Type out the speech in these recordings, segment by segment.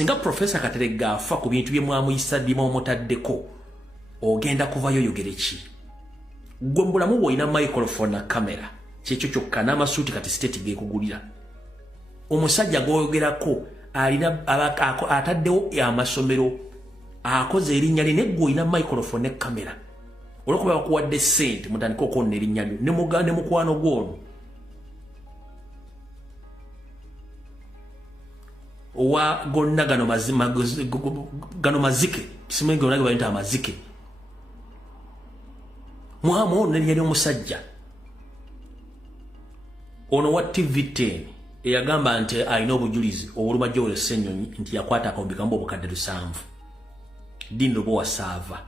singa Professor Kateregga afa ku bintu bye mwamuyisa ddima omutaddeko ogenda kuvayo yogere ki gwe mbulamu bw'olina microphone na kamera kyekyo kyokka n'amasuuti kati state geekugulira omusajja gwoyogerako alina ataddewo amasomero akoze erinnya lye neggwe olina microphone ne kamera olwokuba bakuwadde ssente mutandika okwonna erinnya lyo ne mukwano gw'olwo owa gonna gano mazike simanyi gonna gebayita amazike mwamu ono n'erinnya ly'omusajja ono wa TV10 eyagamba nti alina obujulizi Owolubuto Ssenyonyi nti yakwata akambi kamu obukadde 7 Diini Lubowa saava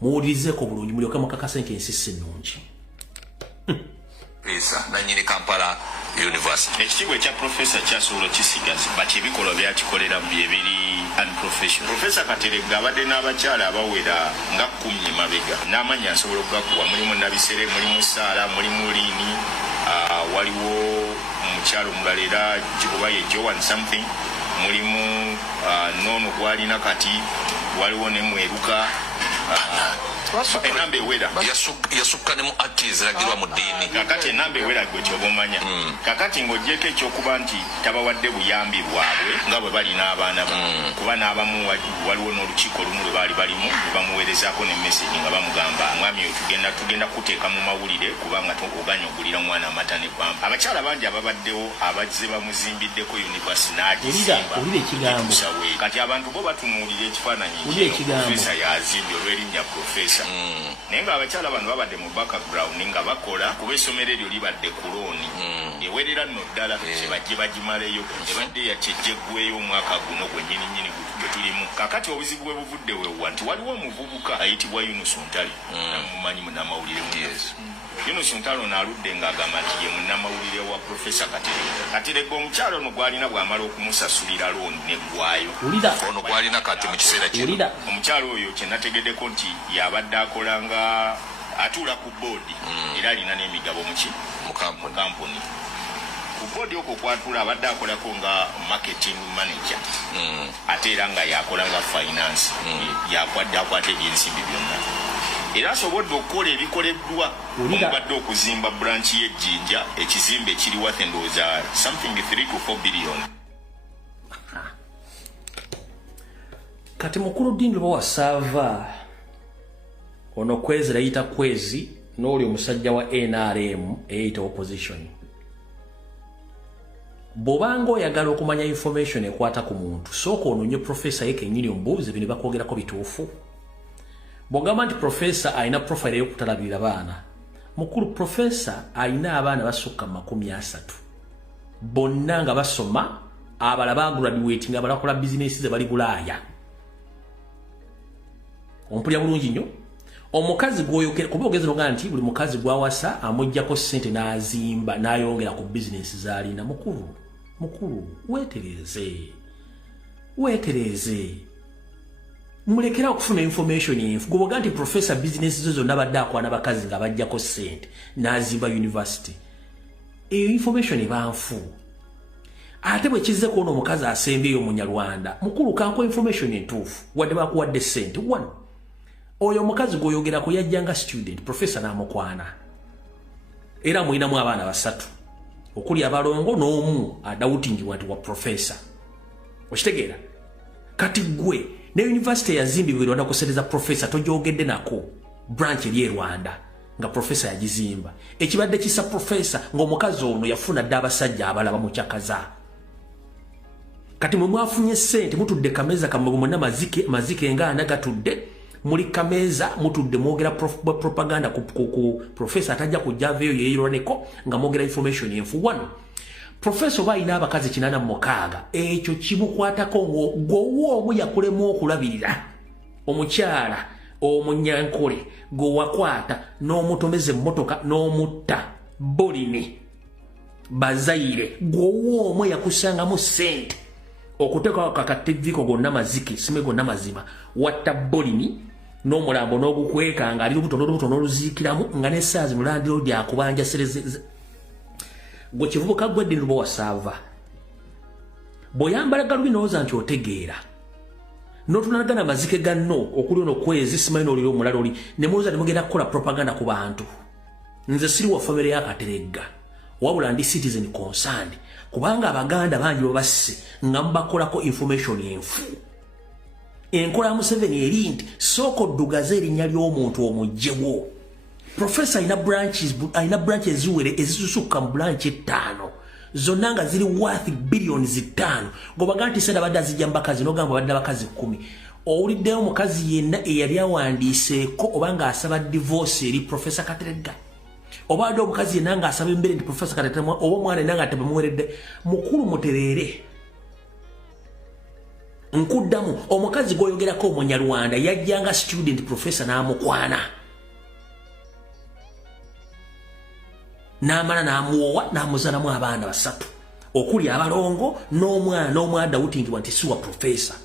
muwulirizeko bulungi mulyoke mukakase nti ensi si nnungi nanyini Kampala University ekitiibwa ekya Professor Kyasuulo Kisigazi baki ebikolwa byakikolera mu byebiri unprofessional. Professor Kateregga abadde n'abakyala abawera nga 10 mabega n'amanya asobola okugakuwa mulimu Nabisere mulimu Saala mulimu Liini waliwo omukyalo omulala era Jibubaye Joan something mulimu Nono gwalina kati waliwo ne Mweruka enamba ewera yasukka ne mu actives eragirwa mu ddiini kakati enamba ewera gwe kyobomanya kakati ng'ogyeko ekyokuba nti tabawadde buyambi bwabwe nga bwe balina abaana kuba n'abamu waliwo n'olukiiko lumu lwe baali balimu ne bamuweerezaako ne message nga bamugamba mwami oyo tugenda kuteeka mu mawulire kubanga oganya ogulira omwana amata ne bampa abakyala bangi ababaddewo abazze bamuzimbiddeko univesity n'agizimba kati abantu bo batunuulira ekifaananyi profesa yazimbye olw'erinnya profesa naye ng'abakyala bano babadde mu background nga bakola kuba essomero eryo libadde kulooni ewerera nno ddala kyebajje bagimaleyo ebadde yakyejjeggweyo omwaka guno gwennyininyini gwe tulimu kakati obuzibu bwe buvudde wewa nti waliwo omuvubuka ayitibwa Yunus Ntale namumanyi munnamawulire Yunus Ntale ono aludde ng'agamba nti ye munnamawulire wa Professor Kateregga omukyalo ono gwalina bw'amala okumusasulira looni neggwayo ono gwalina kati mu kiseera kino omukyalo oyo kye nategeddeko nti yabadde akola nga atuula ku boodi era alina n'emigabo mu kampuni ku boodi okwo kwatula abadde akolako nga marketing manager ate era nga yakola nga finance yakwadde akwata ebyensimbi byonna era asobodde okukola ebikoleddwa omubadde okuzimba branch y'Ejjinja ekizimbe ekiri worth endowooza something 3 to 4 billion. Kati mukulu Diini Lubowa saava ono Kwezi layita Kwezi n'oli omusajja wa NRM eyita opposition bobanga oyagala okumanya information ekwata ku muntu sooka onoonye professor yeke nnyini omubuuze bino bakwogerako bituufu bw'ogamba nti professor alina profile y'okutalabirira baana mukulu professor alina abaana basukka 30 bonna nga basoma abala bagraduate nga balakola bizinesi ze bali Bulaaya ompulya bulungi nnyo omukazi gwoyogera kuba ogeze noga nti buli mukazi gwawasa amujjako ssente n'azimba n'ayongera ku bizinesi z'alina mukulu weetereze mulekera okufuna information yenfu gwoga nti professor business zo zonna badde akwana bakazi nga bajjako ssente n'azimba university eyo information ebanfu ate bwe kizze kuona omukazi asembeyo Munyarwanda mukulu kanko information entuufu wadde bakuwadde ssente one oyo omukazi gwoyogerako yajjanga student professor n'amukwana era mulinamu abaana 3 okuli abalongo n'omu adawutingibwa nti wa professor okitegeera kati gwe ne university yazimbibwa Rwanda kusereza professor tojogedde nako branch eri Rwanda nga professor yagizimba ekibadde kisa professor ng'omukazi ono yafuna dda abasajja abalaba mu kyakaza kati mwe mwafunye ssente mutudde kameza kamwe mazike nga anagatudde muli kameza mutudde mwogera propaganda ku professor atajja kujjavayo yeeyironeko nga mwogera information yenfu one professor bayina abakazi 86 ekyo kibukwatako gwowo omu yakulemu okulabirira omukyala omunyankole gwowakwata n'omutomeze mmotoka n'omutta bolini bazaire gwowo omu yakusangamu ssente okuteekawo kakativiko gonna maziki sime gonna mazima watta bolini n'omulambo n'ogukweka nga ali lubutono oluziikiramu nga n'essaazi mulandiro lyakubanja sereze gwe kivubuka gwe Diini Lubowa saava boyambala galubindi olowooza nti otegeera n'otunalagana amazike ganno okuli ono kwezi simanyi n'oliro omulala oli ne mulowooza ne mugenda kukola propaganda ku bantu. Nze siri wa famire y'akateregga wabula ndi citizen concerned kubanga abaganda bangi babasse nga mubakolako information enfu. Enkola ya Museveni eri nti sooka oddugaze erinnya ly'omuntu omugyewo. Professor ayina branches ziwere ezisusukka mu branch 5 zonna nga ziri worth billions 5 gobaga nti senda badde azijja mu bakazi n'ogamba badde abakazi 10. Owuliddeyo omukazi yenna eyali awandiiseeko oba ng'asaba divorce eri Professor Kateregga oba adde omukazi yenna ng'asaba embeere nti Professor Kateregga oba omwana yenna nga tebamuweredde mukulu mutereere. Nkuddamu omukazi gw'oyogerako Omunyarwanda yajjanga student professor n'amukwana n'amala n'amuwowa n'amuzalamu abaana 3 okuli abalongo n'omwana omwada utingibwa nti siwa professor.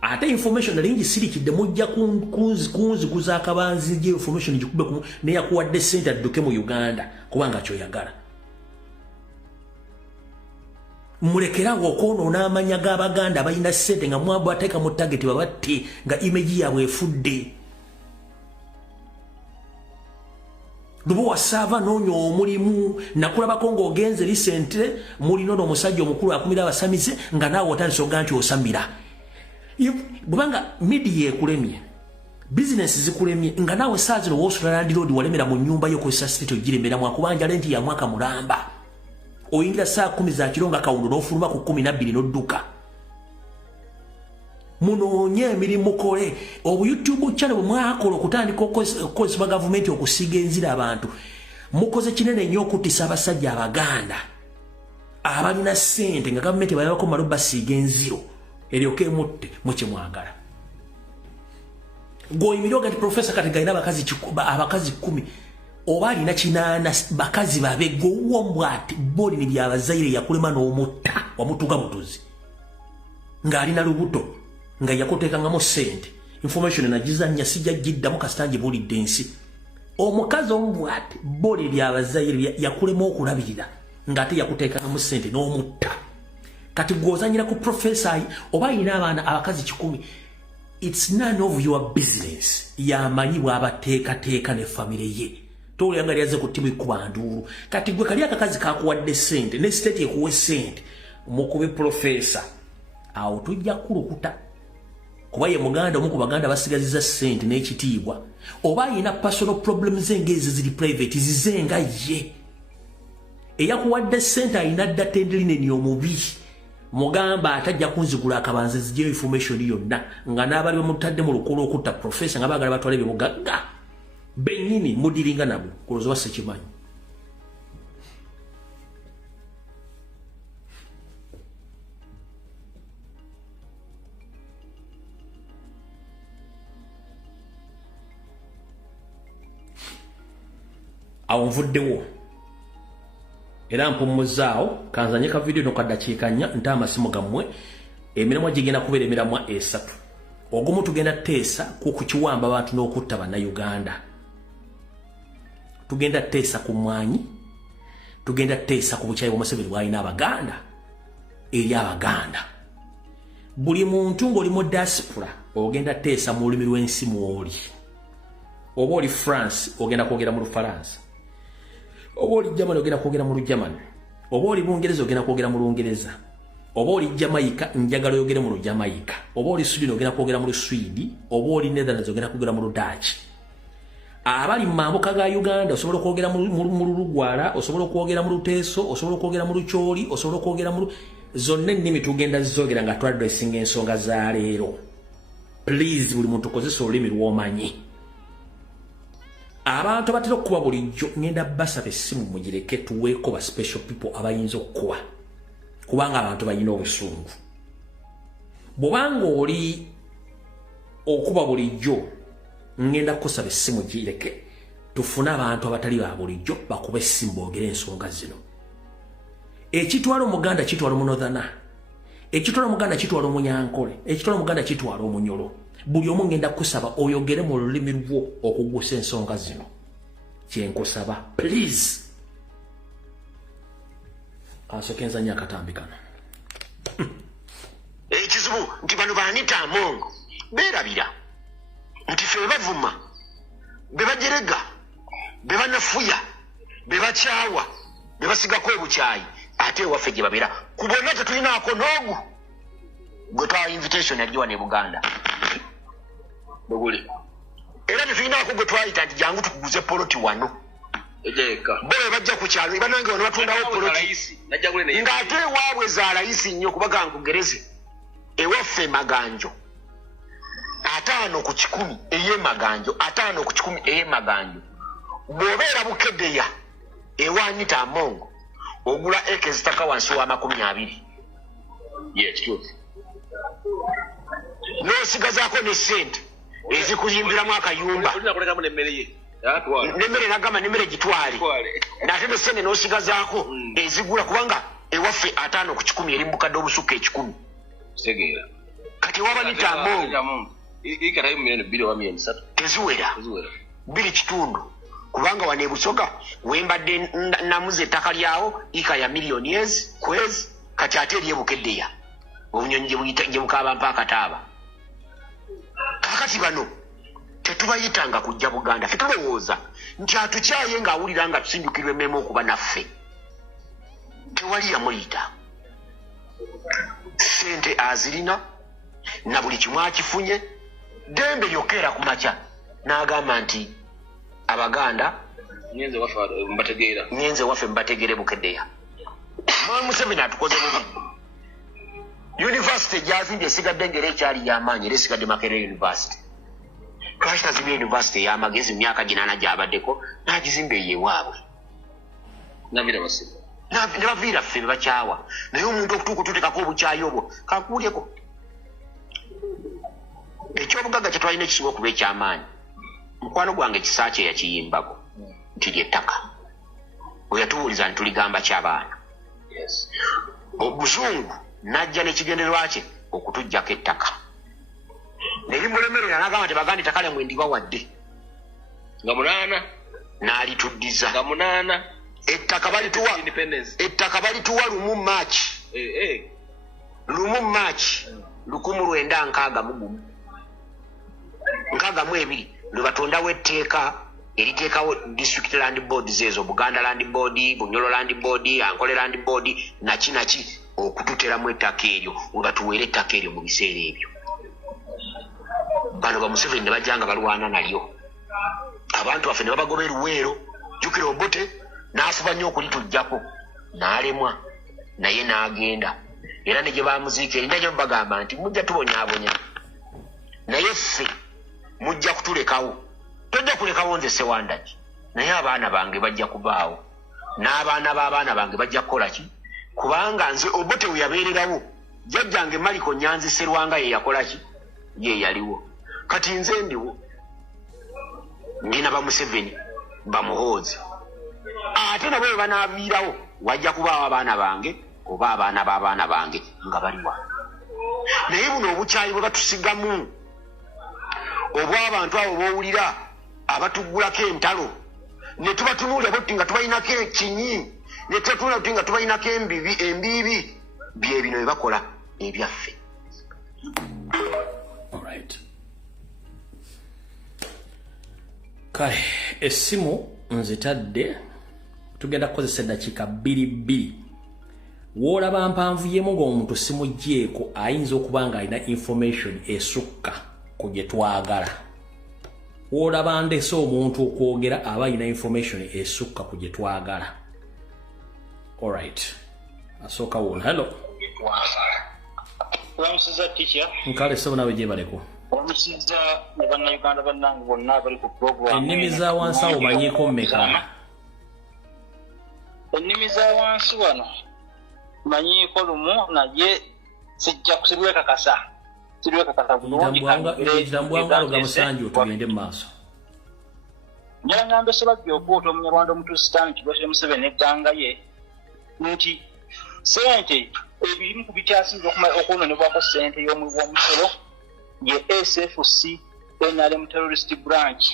Ate information nalingi sirikidde mujja kunziguza akabanzi gye information gikube ku neyakuwadde ssente adduke mu Uganda kubanga kyoyagala. Mulekerawo okwonoona amanya g'Abaganda abalina ssente nga mwabu ateeka mu target babatte nga image yaabwe efudde. Lubowa sava n'onyo omulimu nakulabako ng'ogenze recently mulina n'omusajja omukulu akumira abasamize nga naawe otandise oga nti osamira. Bwanga media ekulemye business zikulemye nga naawe saa zino woosula Land Road walemera mu nnyumba y'okozesa street ogiremeramu akubanja lenti ya mwaka mulamba. Oyingira saa 10 za kiro nga kawundo n'ofuluma ku 12 n'odduka. Munoonye emirimu kole obu YouTube channel mwakola okutandika okukozesa gavumenti okusiga enzira abantu mukoze kinene nnyo okuttisa abasajja Abaganda abalina ssente nga gavumenti bayabako malo basiga enziro eryoke emutte mu kyemwagala. Goyimira nti Professor Kateregga alina abakazi 10 oba alina 8 bakazi babe gwowombwati boli ni byabazaire yakulema n'omutta wamutuga mutuzi ng'alina lubuto nga yakuteekangamo ssente information nagizannya sijja giddamu kasitanje bulidde ensi. Omukazi omubwati boli lyabazaire yakulema okulabirira ng'ate yakuteekangamo ssente n'omutta. Kati gw'ozanyira ku professor oba alina abaana abakazi 10 it's none of your business. Yamanyibwa abateekateeka ne famire ye tolanga lyaze ku ttimu ekuba nduulu. Kati gwe kali akakazi kakuwadde ssente ne state ekuwe ssente mukube professor awo tujja kulukuta kuba ye Muganda omu ku Baganda basigaziza ssente n'ekitiibwa oba ayina personal problems engezi ziri private zizenga ye eyakuwadde ssente ayina dda tendelineni omubi mugamba atajja kunzigula akabanze zijeyo information yonna nga n'abali bamutadde mu lukolo okutta professor nga baagala batwale bebugagga bennyini mudiringa nabo kulozo basekimanyi. Awo nvuddewo era mpumuzaawo kanzanye ka video nokadakiika 4 nta amasimu gammwe emiramwa gigenda kubeera emiramwa 3 ogumu tugenda teesa ku kiwamba abantu n'okutta bannayuganda tugenda teesa ku mwanyi tugenda teesa ku bukyayi bwa Museveni bw'alina Abaganda eri Abaganda buli muntu ng'oli mu diaspora ogenda teesa mu lulimi lw'ensi mw'oli oba oli France ogenda kwogera mu Lufaransa oba oli Germany ogenda kwogera mu Lugermany oba oli Bungereza ogenda kwogera mu Lungereza oba oli Jamaica njagala oyogere mu Jamaica oba oli Sweden ogenda kwogera mu Luswidi oba oli Netherlands ogenda kwogera mu Dutch. Abali mu mambuka ga Uganda osobola okwogera mu Lugwala osobola okwogera mu Luteeso osobola okwogera mu Lukyoli osobola okwogera mu zonna ennimi tugenda zogera nga twadressinga ensonga za leero. Please buli muntu kozesa olulimi lw'omanyi. Abantu batera okuba bulijjo ngenda basaba essimu mugireke tuweeko ba special people abayinza okukuba kubanga abantu balina obusungu. Bw'obanga oli okuba bulijjo ngenda kusaba essimu gireke tufune abantu abatali ba bulijjo bakuba essimu boogera ensonga zino. Ekitwala Omuganda kitwala Omunothana, ekitwala Omuganda kitwala Omunyankole, ekitwala Omuganda kitwala Omunyolo. Buli omu ngenda kusaba oyogere mu lulimi lwo okugusa ensonga zino. Kyenkusaba please. Asokenza nnyo akatambi kano. buzibu nti bano baanita amongo beerabira nti ffe bavuma bebajerega bebanafuya bebakyawa bebasigako ebukyayi ate ewaffe gye babeera ku bonna tetulinaako n'ogu gwe twawa invitation yaliwa ne Buganda era tetulinaako gwe twayita nti jangu tukuguze poloti wano bo bajja ku kyalo banange wano batundawo poloti ng'ate ewaabwe za layisi nnyo kubaga nkugereze ewaffe maganjo 5 ku 10 ey'emaganjo 5 ku 10 ey'emaganjo bw'obeera Bukeddeya ewaanita amongo ogula eke zitaka wansi wa 20 n'osigazaako ne sente ezikuyimbiramu akayumba nemmere nagamba nemmere gitwale nate ne sente n'osigazaako ezigula kubanga ewaffe 5 ku 10 eri mbukadde obusukka 10 kati wabanita amongo teziwera 2 kitundu kubanga wane Busoga wembadde namuze ettaka lyawo ika ya millioni kwezi kati ate eri Bukeddeya obunyonyi gye bukaba mpaka taaba kakati bano tetubayitanga kujja Buganda fetulowooza nti atukyaye ng'awulira nga tusindukirwa emmeme okuba naffe tewali yamuyita sente azirina na buli kimu akifunye dembe lyokera ku makya n'agamba nti Abaganda nyenze waffe mbategeere Bukeddeya Museveni atukoze bubi University gyazimbye esigadde ngeri ekyali y'amaanyi era esigadde Makerere University twakitazimbye University y'amagezi myaka 8 gy'abaddeko n'agizimba eyewaabwe nabaviira ffe bebakyawa naye omuntu okutuuka tutekako obukyayi obwo kakuulyeko ekyobugagga kye twalina ekisinga okuba ekyamaanyi mukwano gwange kisaakye yakiyimbako nti lyettaka bwe yatubuuliza ntituligamba ky'abaana omuzungu n'ajja n'ekigendererwa kye okutuggyako ettaka nerimulemerera n'agamba nti Baganda ettaka lyamwe ndibawadde nga 8 n'alituddiza nga 8 ettaka balituwa lumu Maachi 1962 lwe batondawo etteeka eriteekawo district land boards ezo Buganda land board Bunyolo land board Ankole land board naki okututeramu ettaka eryo nga tuweere ettaka eryo mu biseera ebyo bano ba Museveni ne bajjanga balwana nalyo abantu baffe ne babagoba eruweero jjukira Obote n'afuba nnyo okulitujjako n'alemwa naye n'agenda era ne gye bamuziika erina gye bagamba nti mujja tubonyaabonya naye ffe mujja kutulekawo tojja kulekawo nze Sewandagi naye abaana bange bajja kubaawo n'abaana b'abaana bange bajja kukola ki kubanga nze Obote we yabeererawo jjajjange Maliko Nyanzi Serwanga ye yakola ki ye yaliwo kati nze ndiwo ndina ba Museveni bamuhoozi ate nabo banaaviirawo wajja kubaawo abaana bange oba abaana b'abaana bange nga baliwa naye buno obukyayi bwe batusigamu obw'abantu abo b'owulira abatuggulako entalo ne tubatunuulira buti nga tubalinako ekinyi ne tubatunuulira buti nga tubalinako embiibi bye bino bye bakola ebyaffe. Kale essimu nzitadde tugenda kukozesa eddakiika 2 woolaba mpanvuyemu ng'omuntu simuggyeko ayinza okuba ng'alina information esukka ku gye twagala. Woolaba ndese omuntu okwogera aba alina information esukka ku gye twagala. Alright. Asooka woona. Hello. Wamusiza teacher. Nkale sebo nawe gye baleko. Wamusiza ne bannayuganda bannange bonna bali ku program. Ennimi za wansi awo manyiiko mmeka? Ennimi za wansi wano manyiiko lumu naye sijja kusirweka kasa. Sirweka kasa bulungi. Tambwanga luga musanju tugende mu maaso. Njala ngambe sebajja okuwota omunyarwanda omutuusitaani Kibosire Museveni egganga ye nti sente ebimu ku bikyasinze okwononebwako sente y'omusolo ye SFC NRM terrorist branch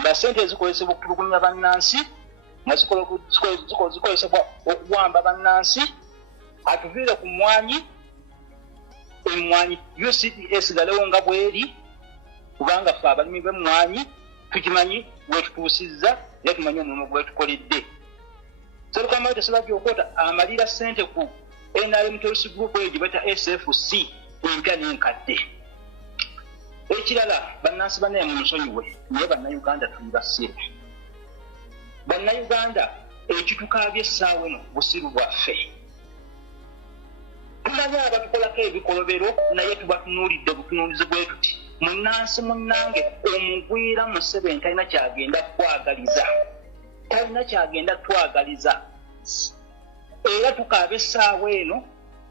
nga sente ezikozesebwa okutulugunya bannansi nga zikozesebwa okuwamba bannansi atuviire ku mwanyi emmwanyi UCDS galewo nga bweri kubanga ffe abalimi b'emmwanyi tukimanyi bwetutuusizza era tumanyi omulimu gwetukoledde Serukamayo Ogwokutta amalira ssente ku NRM Terrorist Group eyo gye bata SFC empya n'enkadde. Ekirala bannansi bannaye munsonyiwe naye bannayuganda tuli basiru. Bannayuganda ekitukaabye essaawa eno busiru bwaffe. Tumanyi abatukolako ebikolobero naye tubatunuulidde butunuulizi bwe tuti munnansi munnange omugwira Museveni talina kyagenda kwagaliza. Talina kyagenda twagaliza. Era tukaaba essaawa eno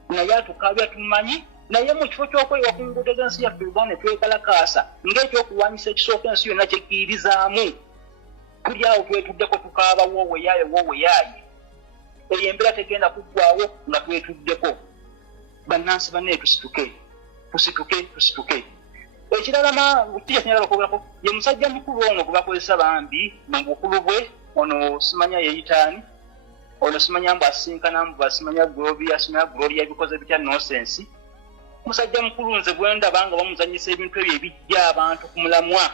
naye atukaabya tumanyi naye mu kifo ky'okwewa ku nguudo z'ensi yaffe Uganda twekalakaasa ng'ekyokulwanyisa ekisooka ensi yonna kyekiirizaamu. Tuli awo twetuddeko tukaaba wooweyaaye wooweyaaye. Eyo embeera tegenda kuggwaawo nga twetuddeko. Bannansi bannaye tusituke. Ekirala kinyagala okwogerako ye musajja mukulu ono gwe bakozesa bambi mu bukulu bwe ono simanya yeyitaani ono simanya mbu asinkana mbu asimanya Gloria ebikoze bitya nonsense. Musajja mukulu nze bwe ndaba nga bamuzanyisa ebintu ebyo ebijja abantu ku mulamwa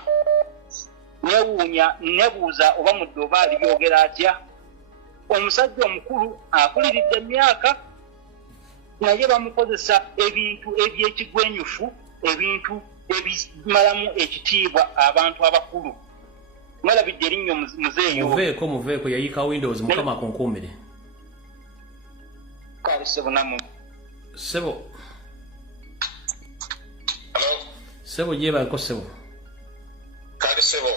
newuunya nebuuza oba mudde oba alibyogera atya. Omusajja omukulu akuliridde emyaka naye bamukozesa ebintu ebyekigwenyufu ebintu ebimalamu ekitiibwa abantu abakulu. Mwalabidde erinnya muzeeyo muveeko yayiika Windows mukama akunkuumire. Kale sebo namu sebo jeebako sebo kale sebo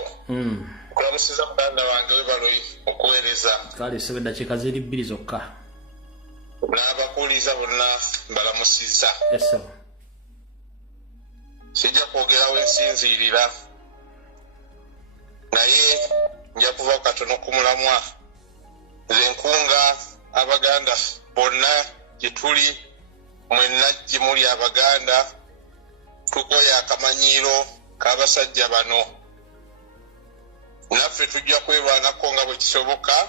kulamusiza muganda wange webalo okuweereza kale sebo eddakiika ziri 2 zokka n'abakuuliza bonna mbalamusizza esebo sijja kwogerawo ensinziirira naye nja kuva katono ku mulamwa nze nkunga abaganda bonna gye tuli mwenna gye muli abaganda tukoya akamanyiiro k'abasajja bano naffe tujja kwerwanako nga bwe kisoboka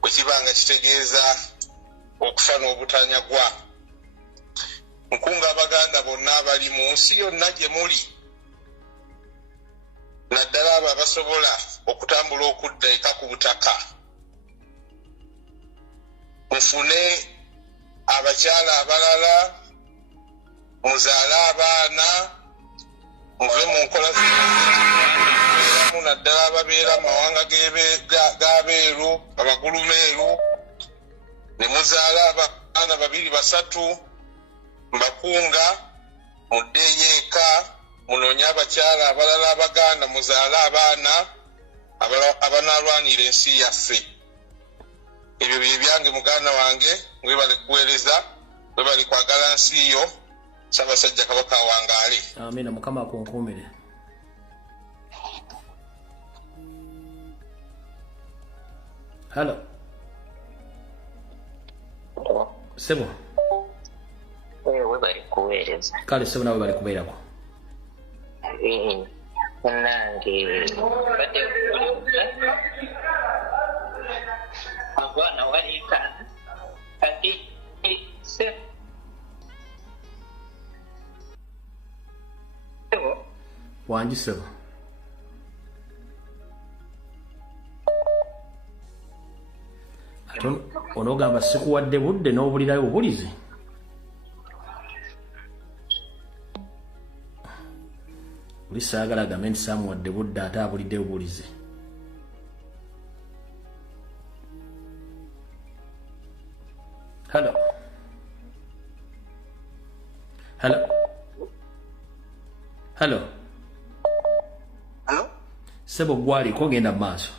bwe kiba nga kitegeeza okufa n'obutanyagwa. Nkunga abaganda bonna abali mu nsi yonna gye muli naddala abo abasobola okutambula okudda eka ku butaka mufune abakyala abalala muzaale abaana muve mu nkola z'emu naddala ababeera mu mawanga g'abeeru abagulumeeru ne muzaala abaana 2 3 mbakunga muddeeyo eka munoonye abakyala abalala abaganda muzaale abaana abanaalwanira ensi yaffe. Ebyo bye byange muganda wange mwebale kuweereza mwebale kwagala nsi yo Ssaabasajja Kabaka wangaale. Amina mukama akunkuumire. Hello. Sebo. Webali kuweereza. Kale sebo nawe bali kubeerako. Nange badde abana waliika kati sebo wangi sebo onogamba sikuwadde budde n'obulirayo obulizi. Uli saagala agambe nti saamuwadde budde ate abulidde obulizi. Hello. Hello. Hello. Hello. Sebo gwaliko genda maaso.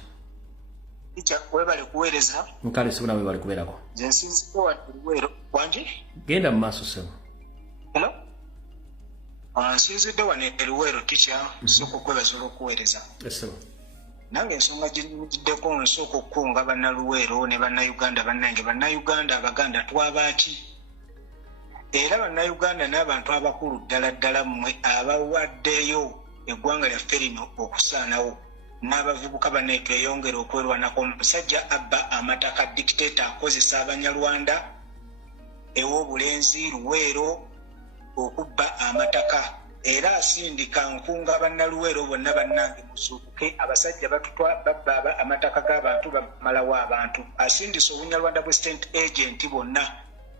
Webale kuweereza. Nkale sebo nawe bali kubeerako. Nze nsinziko wadde luweero wangi. Genda maaso sebo. Hello. Nsinzidde wano eruweero tikya nsooka okwebaza olw'okuweereza. Sebo. Nange ensonga gye njiddeko nsooka okukunga bannaluweero ne bannayuganda bannange bannayuganda abaganda twabaaki. Era bannayuganda n'abantu abakulu ddala ddala mmwe abawaddeyo eggwanga lyaffe lino okusaanawo n'abavubuka banne tweyongera okwerwanako. Omusajja abba amataka dictator akozesa abanyarwanda ew'obulenzi luweero okubba amataka era asindika nkunga bannaluweero bonna bannange muzuukuke abasajja babba amataka g'abantu bamalawo abantu asindisa obunyarwanda bwe state agent bonna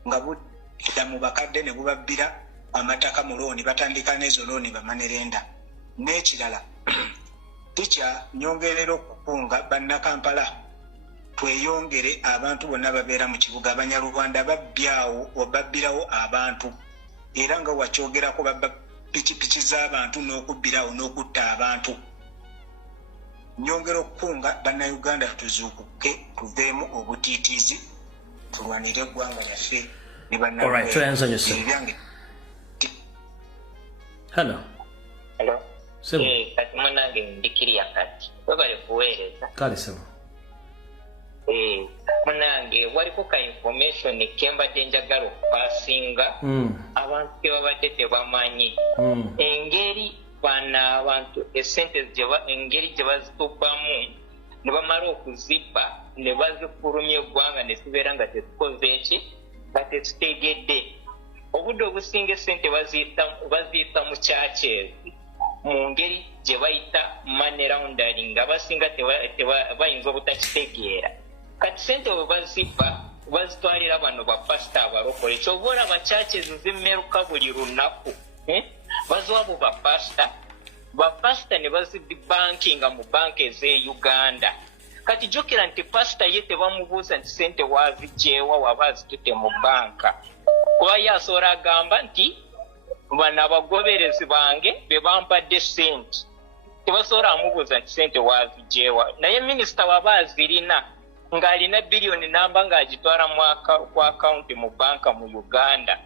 nga budda mu bakadde ne bubabbira amataka mu looni batandika n'ezo looni bamanerenda n'ekirala tikya nyongerera okukunga bannakampala tweyongere abantu bonna babeera mu kibuga abanyarwanda babbirawo abantu era nga wakyogerako babba pikipiki z'abantu n'okubbirawo n'okutta abantu nyongera okukunga bannayuganda tuzuukuke tuveemu obutiitiizi tulwanire eggwanga lyaffe ne bannabyange. Hello. Kati munange ndikiriya kati webale kuweereza kale sebo munange waliko ka information kembadde njagala okupasinga abantu tebabadde tebamanyi engeri bana abantu esente engeri gye bazitubamu ne bamala okuzibba ne bazifulumya eggwanga ne zibeera nga tezikoze eki nga tezitegedde obudde obusinga esente baziyita mu churches mu ngeri gye bayita money laundering abasinga bayinza obutakitegeera kati sente bwe bazibba bazitwalira bano bapasita abalokole kyoba olaba churches zimmeruka buli lunaku baziwabo bapasita ne bazibankinga mu banka ez'e Uganda kati jjukira nti pasita ye tebamubuuza nti sente waazigyewa waba azitutte mu banka kuba ye asobola agamba nti bano abagoberezi bange be bampadde sente tebasobola amubuuza nti sente waazigyewa naye minisita waba azirina ng'alina biliyoni namba ng'agitwala ku akawunti mu banka mu Uganda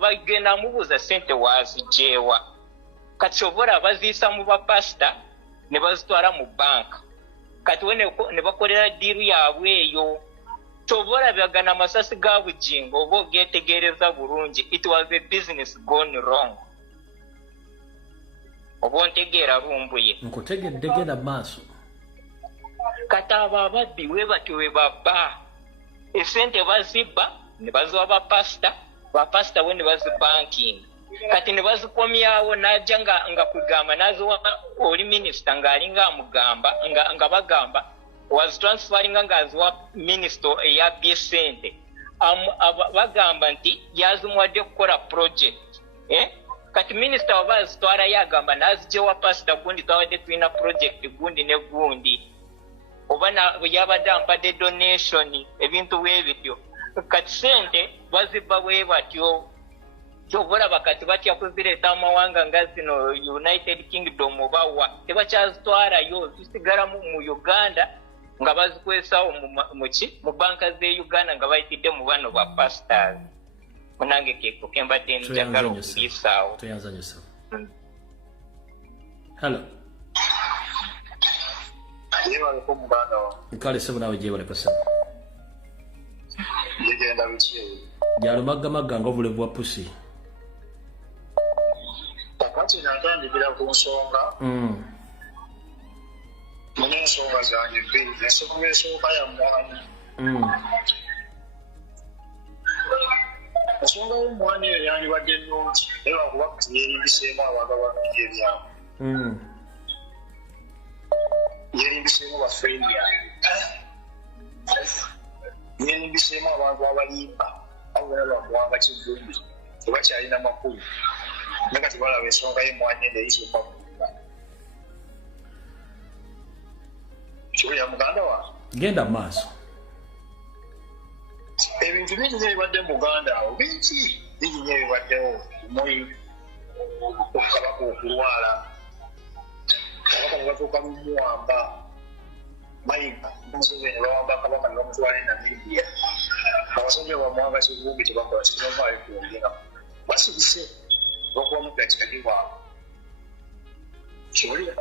bagenda amubuuza sente waazigyewa kati obola baziyisa mu bapasita ne bazitwala mu banka kati we ne bakolera ddiiru yaabwe eyo tobola byagana amasasi ga bujingo oba ogetegereza bulungi it was a business gone wrong oba ontegeera lumbuye nkutegedde genda maaso kati abo ababbi we batyo we babba esente bazibba ne baziwa bapasita we ne bazibankinga kati ne bazikomyawo n'ajja nga kugamba n'aziwa oli minisita ng'alinga amugamba nga bagamba was transferring ngaziwa minister eyabbye sente bagamba nti yazimuwadde kukola project kati minister waba azitwala yagamba nazigyewa pasita gundi twawadde tulina project gundi ne gundi oba yabadde ampadde donation ebintu bwebityo kati sente bazibba bwe batyo kyobolaba kati batya kuzireeta amawanga nga zino United Kingdom obawa tebakyazitwalayo zisigala mu Uganda nga bazikwesawo mu banka z'e Uganda nga bayitidde mu bano ba pastors munange keko kembadde njagala okuliisaawo toyanzanyusa. Hello. Yebaleko muganda wa nkale sebo nawe gyebaleko sebo yegenda bikyeyo gyalumaggamagga ng'obule bwa pusi kakati natandikira ku nsonga mune ensonga zange bbiri ensonga esooka ya mwanyi ensonga y'omwanyi eyo yandibadde nnungi naye lwakuba kati yeerimbiseemu abantu ababiri ebyabo yeerimbiseemu bafrendi yange yeerimbiseemu abantu abalimba abona lwakubanga kivumbi tebakyalina makulu naye kati balaba ensonga y'emwanyi endo eyisooka kuba kiwulira muganda wange genda mu maaso ebintu bingi nyo ebibadde mu Buganda awo bingi nyo ebibaddewo muli kabaka okulwala kabaka ne batuuka mu muwamba mayiga Museveni ne bawamba kabaka ne bamutwala e Namibia abasajja bamuwanga kivumbi tebakola kinavaayo kwongera basibise lwokuba mudda kikali waabwe kiwulira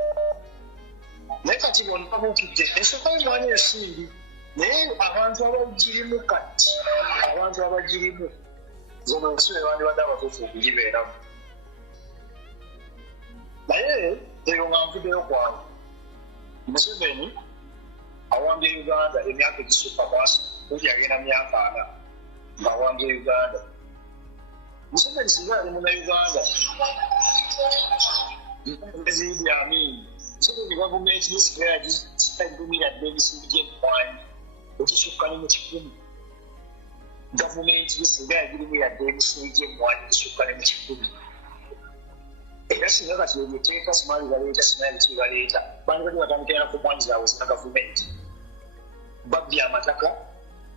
naye kati bonna babuukidde ensooka y'omwanya ensimbi naye abantu abagirimu kati abantu abagirimu zono ensi ne bandibadde abatuufu okugibeeramu naye eyo nga nvuddeyo kwange Museveni awambye Uganda emyaka egisukka mwasi kuli agenda myaka 4 ng'awambye Uganda Museveni singa ali Munnayuganda Idi Amin Museveni gavumenti yesigala kitaggumiradde emisiri gy'emmwanyi okisukka ne mu 10 gavumenti yesigala girimuradde emisiri gy'emmwanyi okisukka ne mu 10 era singa kati ebyeteeka simaali baleeta simaali kibaleeta bandi bali batandikira ku mmwanyi zaabwe zina gavumenti babbye amataka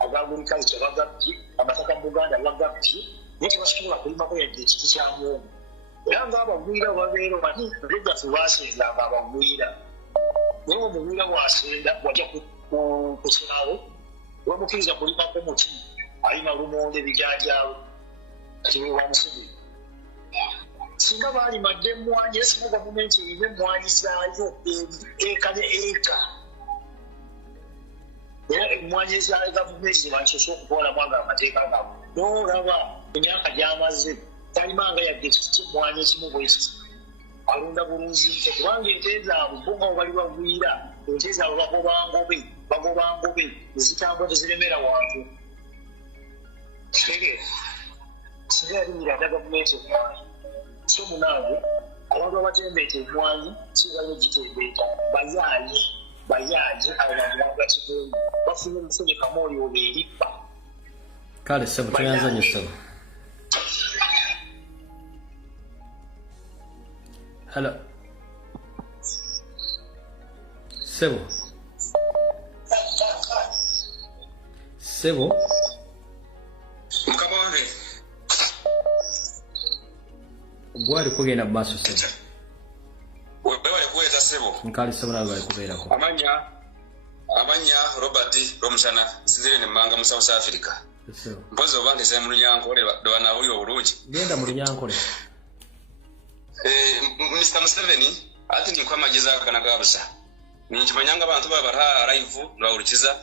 agagulikazi bagabbye amataka mu Buganda bagabbye naye tebasobola kulimako yadde ekiti kya mwongo era ng'abagwira babeera mati legaffe baasendanga abagwira naye omugwira bwasenda wajja ku kyalo bamukkiriza kulimako muti alina lumonde ebijanjalo kati wewa Museveni singa baalimadde emmwanyi era singa gavumenti erina emmwanyi zaayo eka ne eka era emmwanyi za gavumenti zebansosola okukolamu ago amateeka gaabwe n'olaba emyaka gy'amaze talimanga yadde ekiti ky'emmwanyi ekimu bwekiti alunda bulunzi nte kubanga ente zaabwe bo nga bali bagwira ente zaabwe bagoba ngobe ezitambula teziremera wantu kitegeefu singa yalimira dda gavumenti emmwanyi so munange abantu abatembeeta emmwanyi kibalina gitembeeta bayaaye abamuwanga kitundu bafunye omufunye kamooli oba erippa kale ssebo toyanza nnyo ssebo. Hello. Sebo. Mukabonge. Gwali kugenda maaso Sebo. Webale kuweza Sebo. Nkali Sebo nawe bali kubeerako. Amanya Robert Romusana sizire ne manga mu South Africa. Sebo. Mpozi obange sema mu Nyankole do anawuli obulungi. Genda mu Nyankole. Mr. Museveni ati ni kwa majiza kana gabusa ninchimanyanga abantu baba live lwawulikiza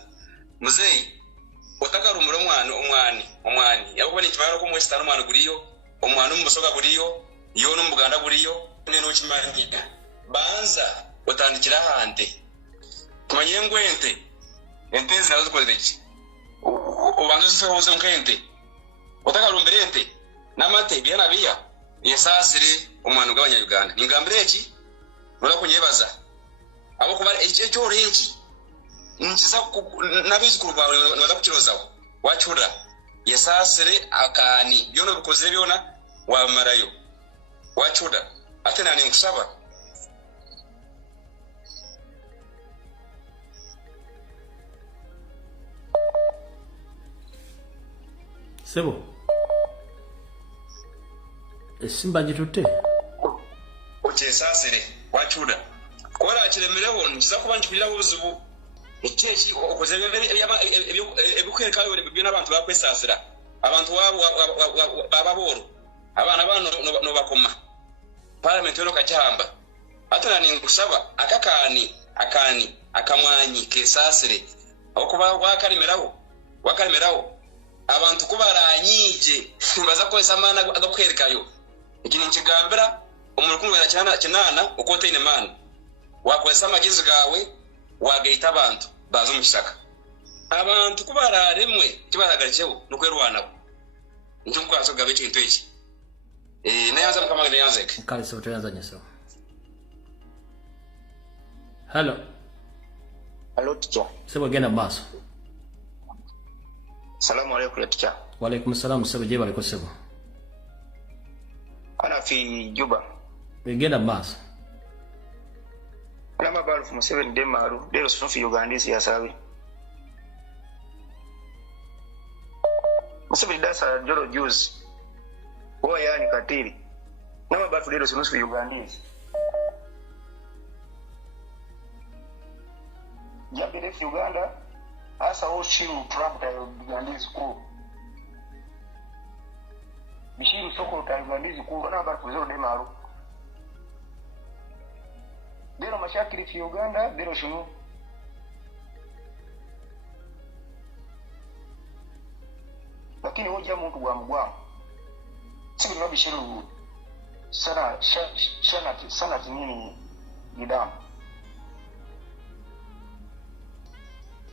muzeyi otaka rumura omwani yakuba nichimara ko mwesta omwani guliyo omwani musoga guliyo yo no Muganda guliyo neno chimanyika banza otandikira hante tumanye ente zinazo koleki obanzo sehoze nkente otaka rumbere ente namate byana biya yesasire omwana gw'Abanyayuganda ningambire eki nola kunyebaza abo kuba ekyo leki nkiza nabizikulu bawe noza kukirozaho wachura yesasire akani byona bikoze byona wamarayo wachura ate nani nkusaba Sebo. Esimba gitutte okyesasire wachuda kola akiremereho nkiza kuba nkipuliraho obuzibu ekyeki okoze ebikwerekayo byona abantu bakwesasira abantu bababoro abaana bano nobakoma parliament eno kakyamba ate nani nkusaba akani akamwanyi kesasire okuba wakalimeraho abantu kubaranyije baza kwesa amana agakwerekayo ikini nkigambira omulukungu ya kinana okoteine man wakwesa amagizi gawe wagaita abantu bazo mukishaka abantu kubararemwe kibaragaricheho nokwerwanako nicyo kwaso gabe kintu iki nayanza mukamanga nayanzeke kale so toyanza nyeso. Hello teacher Sebo genda maaso. Salamu alaykum teacher. Wa alaykum salam Sebo je bali ko Sebo. Ana fi Juba. Genda maaso. Ana mabalu fu Museveni de maru lero sofi Ugandese yasabe. Museveni dasa joro juice. Oya yani katiri. Na mabalu lero sofi Ugandese. Jabire fi Uganda asa oshiru trap da Ugandese ko. Bishiru soko ta Ugandese ko na mabalu zero de maru. Dero mashakiri fi Uganda, dero shunu. Lakini hoja mtu wa mgwa. Siku ni wabishiru sana tinini gidamu.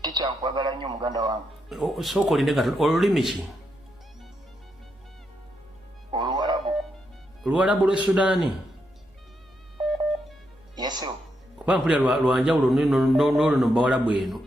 Ticha nkwagala nnyo muganda wange. Soko lindega olulimi ki? Olulimi Luwarabu lwe Sudaani. Yes. Kuba mpulira lwanjawulo n'olwo no Bawarabu eno.